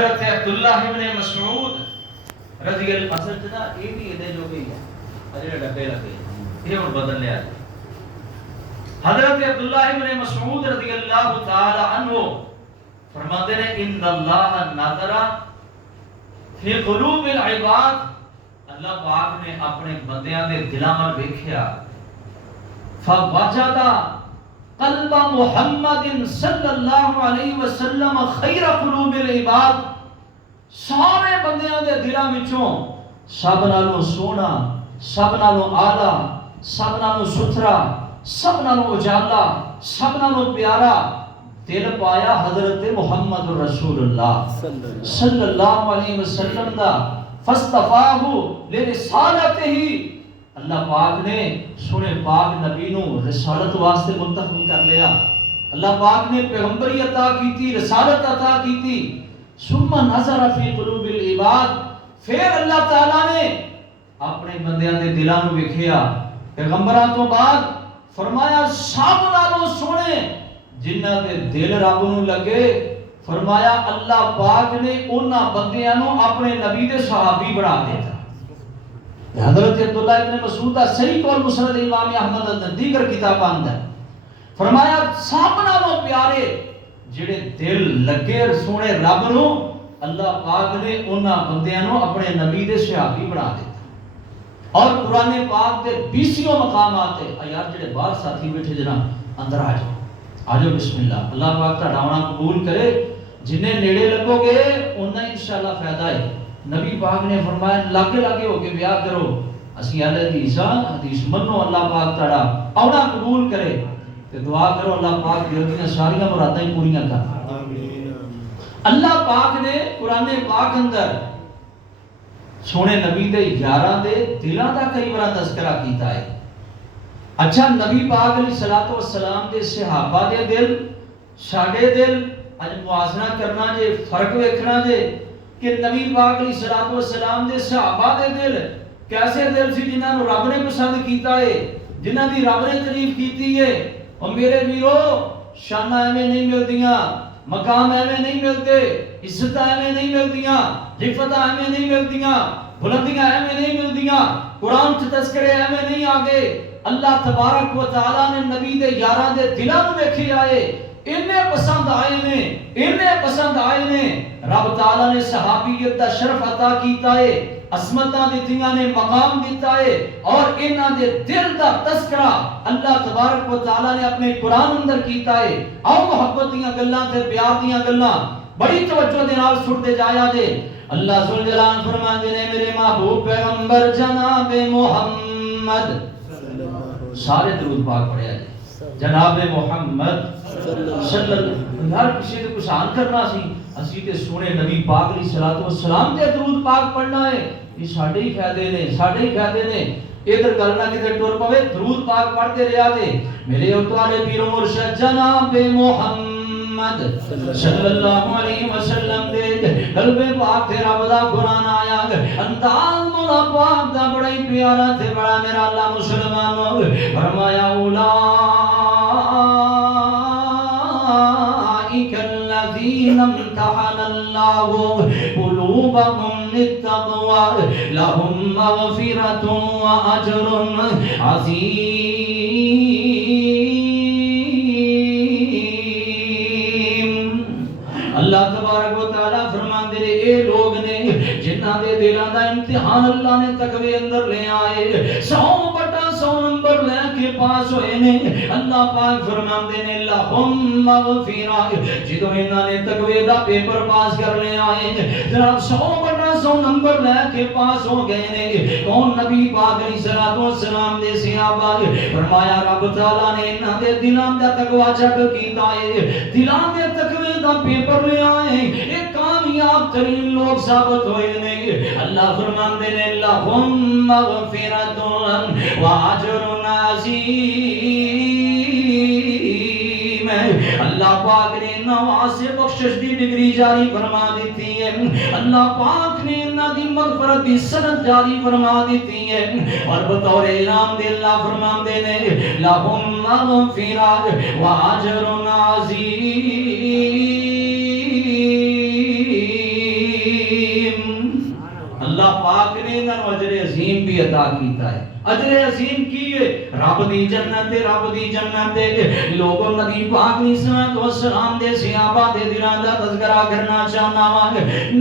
حضرت عبداللہ ابن مسعود رضی اللہ عنہ جنا یہ بھی دے جو گئی اجے ڈبے لگے یہ ہن بدل لیا حضرت عبداللہ ابن مسعود رضی اللہ تعالی عنہ فرماتے ہیں ان اللہ نظر فی قلوب العباد اللہ پاک نے اپنے بندیاں دے دلاں وچ ویکھیا فوجد قلب محمد صلی اللہ علیہ وسلم خیر قلوب العباد سارے بندیاں دے دلاں وچوں سب نالوں سونا سب نالوں اعلی سب نالوں ستھرا سب نالوں اجالا سب نالوں پیارا دل پایا حضرت محمد رسول اللہ صلی اللہ علیہ وسلم دا فاصطفاہ لرسالتہ اللہ پاک نے سنے پاک نبی نو رسالت واسطے منتخب کر لیا اللہ پاک نے پیغمبری عطا کی تھی رسالت عطا کی تھی ثم نظر فی قلوب العباد پھر اللہ تعالیٰ نے اپنے بندیاں دے دلاں نو ویکھیا پیغمبراں تو بعد فرمایا سب نالوں سونے جنہاں دے دل رب نو لگے فرمایا اللہ پاک نے انہاں بندیاں نو اپنے نبی دے صحابی بنا دیتا حضرت عبداللہ ابن مسعود کا صحیح قول مسند امام احمد دیگر کتاباں اندر فرمایا سب نالوں پیارے جڑے دل لگے سونے رب نو اللہ پاک نے انہاں بندیاں نو اپنے نبی دے صحابی بنا دیتا اور قرآن پاک دے 20 مقامات ہے یار جڑے باہر ساتھی بیٹھے جنا اندر آ جاؤ آجو بسم اللہ اللہ پاک تا ڈاونا قبول کرے جنہیں نیڑے لگو گے انہیں انشاءاللہ فائدہ ہے نبی پاک نے فرمایا لاگے لاگے ہو کے بیعت کرو اسی اہل حدیث منو اللہ پاک تا ڈاونا قبول کرے تے دعا کرو اللہ پاک دل دیاں ساریاں مراداں پوریاں کر اللہ پاک نے قرآن پاک اندر سونے نبی دے یاراں دے دلاں دا کئی بار تذکرہ کیتا ہے اچھا نبی پاک علیہ الصلوۃ والسلام دے صحابہ دے دل ساڈے دل اج موازنہ کرنا جے فرق ویکھنا جے کہ نبی پاک علیہ الصلوۃ والسلام دے صحابہ دے دل کیسے دل سی جنہاں نو رب نے پسند کیتا ہے جنہاں دی رب نے تعریف کیتی ہے او میرے ویرو شاناں ایویں نہیں ملدیاں مقام ایویں نہیں ملتے عزت ایویں نہیں ملدیاں رفعت ایویں نہیں ملدیاں بلندیاں ایویں نہیں ملدیاں قرآن چ تذکرے ایویں نہیں آگے اللہ تبارک و تعالیٰ نے نبی دے یاراں دے دلاں نو ویکھی آئے انہیں پسند آئے نے رب تعالیٰ نے صحابیت دا شرف عطا کیتا ہے عظمتاں دتیاں نے مقام دیتا ہے اور انہاں دے دل دا تذکرہ اللہ تبارک و تعالیٰ نے اپنے قرآن اندر کیتا ہے آؤ محبت دیاں گلاں تے پیار دیاں گلاں بڑی توجہ دے نال سنتے جایا جے اللہ ذوالجلال فرماندے نے میرے محبوب پیغمبر جناب محمد سارے درود پاک پڑھیا جائے جناب محمد صلی اللہ یار کسی نے کچھ آن کرنا سی اسی تے سونے نبی پاک علیہ الصلوۃ والسلام تے درود پاک پڑھنا ہے یہ ساڈے ہی فائدے نے ادھر گل نہ کدھر ٹر پوے درود پاک پڑھتے رہیا تے میرے اور تواڈے پیر مرشد جناب محمد صلی اللہ علیہ وسلم دے قلب پاک تے رب دا قرآن آیا انداز مولا پاک دا بڑا ہی پیارا تے بڑا میرا اللہ مسلمانوں فرمایا اولئک الذین امتحن اللہ قلوبهم للتقوى لهم مغفرة وأجر عظیم اللہ تبارک و تعالیٰ فرماندے نے اے لوگ نے جنہاں دے دلاں دا امتحان اللہ نے تقوی اندر لے آئے 100/100 نمبر لے کے پاس ہوئے نے اللہ پاک فرماندے نے لہم مغفرہ جدوں انہاں نے تقوی دا پیپر پاس کر لے آئے جناب 100/100 نمبر لے کے پاس ہو گئے نے کون نبی پاک علیہ الصلوۃ والسلام دے صحابہ فرمایا رب تعالیٰ نے انہاں دے دلاں دا تقوی چیک کیتا ہے دلاں دے تقوی دا پیپر لے آئے ایک کامیاب ترین لوگ ثابت ہوئے نے اللہ فرماندے نے لہم مغفرۃ و اجر عظیم اللہ پاک نے نواز سے بخشش دی ڈگری جاری فرما دیتی ہے اللہ پاک نے انہاں دی مغفرت دی سند جاری فرما دیتی ہے اور بطور انعام دے اللہ فرماندے نے لہم مغفرۃ و اجر عظیم اللہ پاک نے انہوں اجر عظیم بھی عطا کیتا ہے. اجر عظیم کی ہے رب دی جنت لوگوں. نبی پاک علیہ الصلوۃ والسلام دے صحابہ دے دلاں دا تذکرہ کرنا چاہنا وا.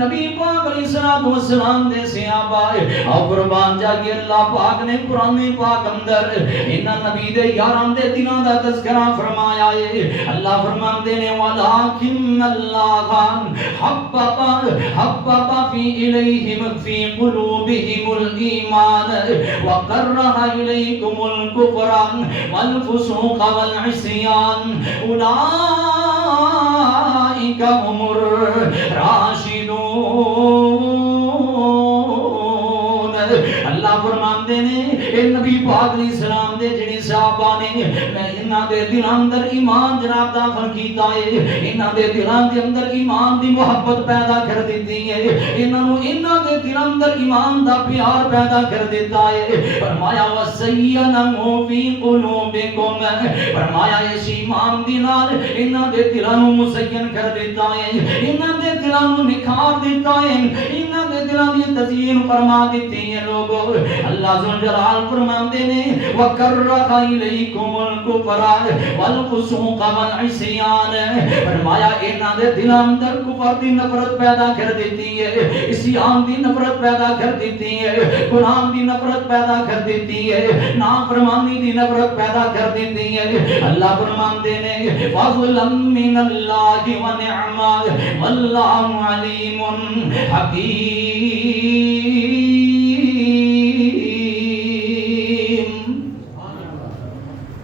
نبی پاک علیہ الصلوۃ والسلام دے صحابہ اور قربان جائیے اللہ پاک نے قرآن پاک اندر انہاں نبی دے یاراں دے دلاں دا تذکرہ فرمایا ہے. اللہ فرماندے نے ولکن اللہ حبب فی الیہم فی قلوبہم الایمان وکرہ الیکم الکفر والفسوق والعصیان اولئک هم الراشدون. اللہ فرماندے نے اے نبی پاک علیہ السلام دے جڑے صحابہ نے میں انہاں دے دلاں اندر ایمان جناب داخل کیتا ہے. انہاں دے دلاں دے اندر ایمان دی محبت پیدا کر دیتی ہے. انہاں دے دلاں اندر ایمان دا پیار پیدا کر دیتا ہے. فرمایا وَزَيَّنَهُ فِي قُلُوبِكُمْ فرمایا اس ایمان دی نال انہاں دے دلاں نوں مزین کر دیتا ہے. انہاں دے دلاں نوں نکھار دیتا ہے. انہاں دے دلاں دی تزیین فرما دیتی ہے. لوگوں اللہ ذوالجلال فرماندے نے وَكَرَّهَ إِلَيْكُمُ الْكُفْرَ وَالْفُسُوقَ وَالْعِصْيَانَ فرمایا انہاں دے دلاں اندر کفر دی نفرت پیدا کر دیتی ہے. عصیان دی نفرت پیدا کر دیتی ہے. گناہ دی نفرت پیدا کر دیتی ہے. نافرمانی دی نفرت پیدا کر دیتی ہے. اللہ فرماندے نے فضلا من اللہ ونعما واللہ علیم حکیم.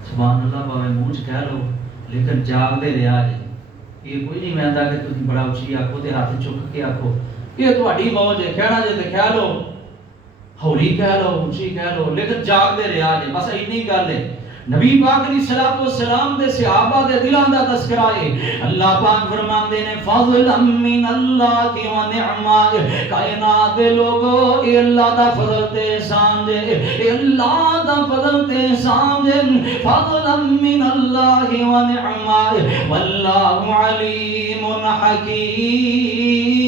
سبحان اللہ باوے منہ کہہ لو لیکن جاگ دے رہا جی. یہ کوئی نہیں مہندا کہ تم بڑا اچھی آکھو تے ہاتھ چک کے آکھو یہ تہاڈی موج ہے. کہنا جے تے کہہ لو ہولی کہہ لو اچھی کہہ لو لیکن جاگ دے رہا جی. بس اتنی گل ہے. نبی پاک علیہ الصلوۃ والسلام دے صحابہ دے دلاں دا تذکرہ ہے. اللہ پاک فرماندے نے فضلا من اللہ و نعما کائنات دے لوگو اے اللہ دا فضل تے احسان دے. اے اللہ دا فضل تے احسان دے. فضلا من اللہ و نعما واللہ علیم حکیم.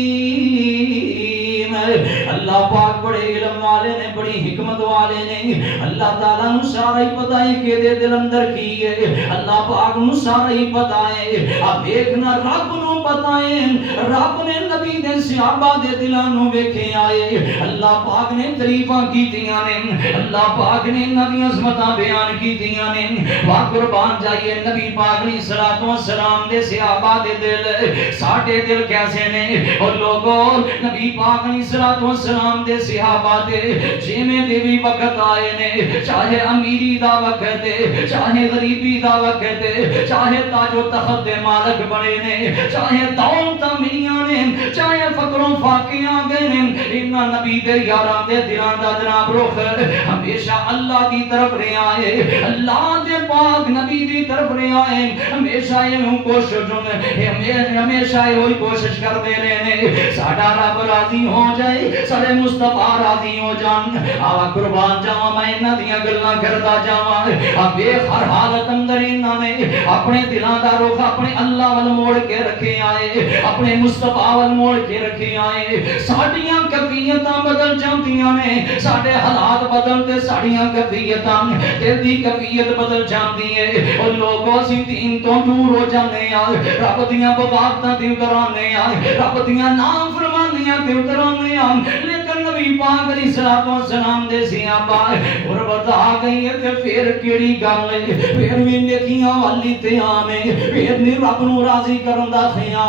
اللہ پاک بڑے علم والے نے بڑی حکمت والے نے. اللہ تعالیٰ نو سارا ہی پتا ہے کہ دے دل اندر کی ہے. اللہ پاک نو سارا ہی پتا ہے. اب دیکھنا رب نو پتا ہے. رب نے نبی دے صحابہ دے دلاں نو ویکھے آئے. اللہ پاک نے تعریفاں کیتیاں نے. اللہ پاک نے انہاں دی عظمتاں بیان کیتیاں نے. وا قربان جائیے نبی پاک علیہ الصلوۃ والسلام دے صحابہ دے دل ساڈے دل کیسے نے. اور لوگوں نبی پاک علیہ الصلوۃ والسلام دے صحابہ دے جویں دے بھی وقت آئے نے. چاہے امیری دا وقت ہے, چاہے غریبی دا وقت ہے, چاہے تاج و تخت دے مالک بنے نے, چاہے دولتاں ملیاں نے, چاہے فقر و فاقے آ گئے نے. انہاں نبی دے یاراں دے دلاں دا جناب رخ ہمیشہ اللہ دی طرف رہیا ہے. اللہ دے پاک نبی دی طرف رہیا ہے. ہمیشہ یہ کوشش ہمیشہ یہ کوشش کرتے رہے نے ساڈا رب راضی ہو جائے, سارے مصطفیٰ راضی ہو جان. آوا قربان جاواں میں انہاں دیاں گلاں کردا جاواں. اب ہر حالت اندر انہاں نے اپنے دلاں دا رخ اپنے اللہ ول موڑ کے رکھے آئے, اپنے مصطفیٰ ول موڑ کے رکھے آئے. ساڈیاں کیفیتاں بدل جاندیاں نے, ساڈے حالات بدلتے ساڈیاں کیفیتاں دل دی کیفیت بدل جاندی ہے. اور لوگوں اسی دین تو دور ہو جاندے آ, رب دیاں بغاوتاں تے اتر آندے آ, رب دیاں نافرمانیاں تے اتر آندے آ. لیکن نبی پاک علیہ الصلوۃ والسلام دے صحابہ غربت آ گئی ہے تے پھر کیڑی گل ہے, پھر بھی نیکیاں والی تے آنے, پھر نہیں رب نو راضی کرن دا خیال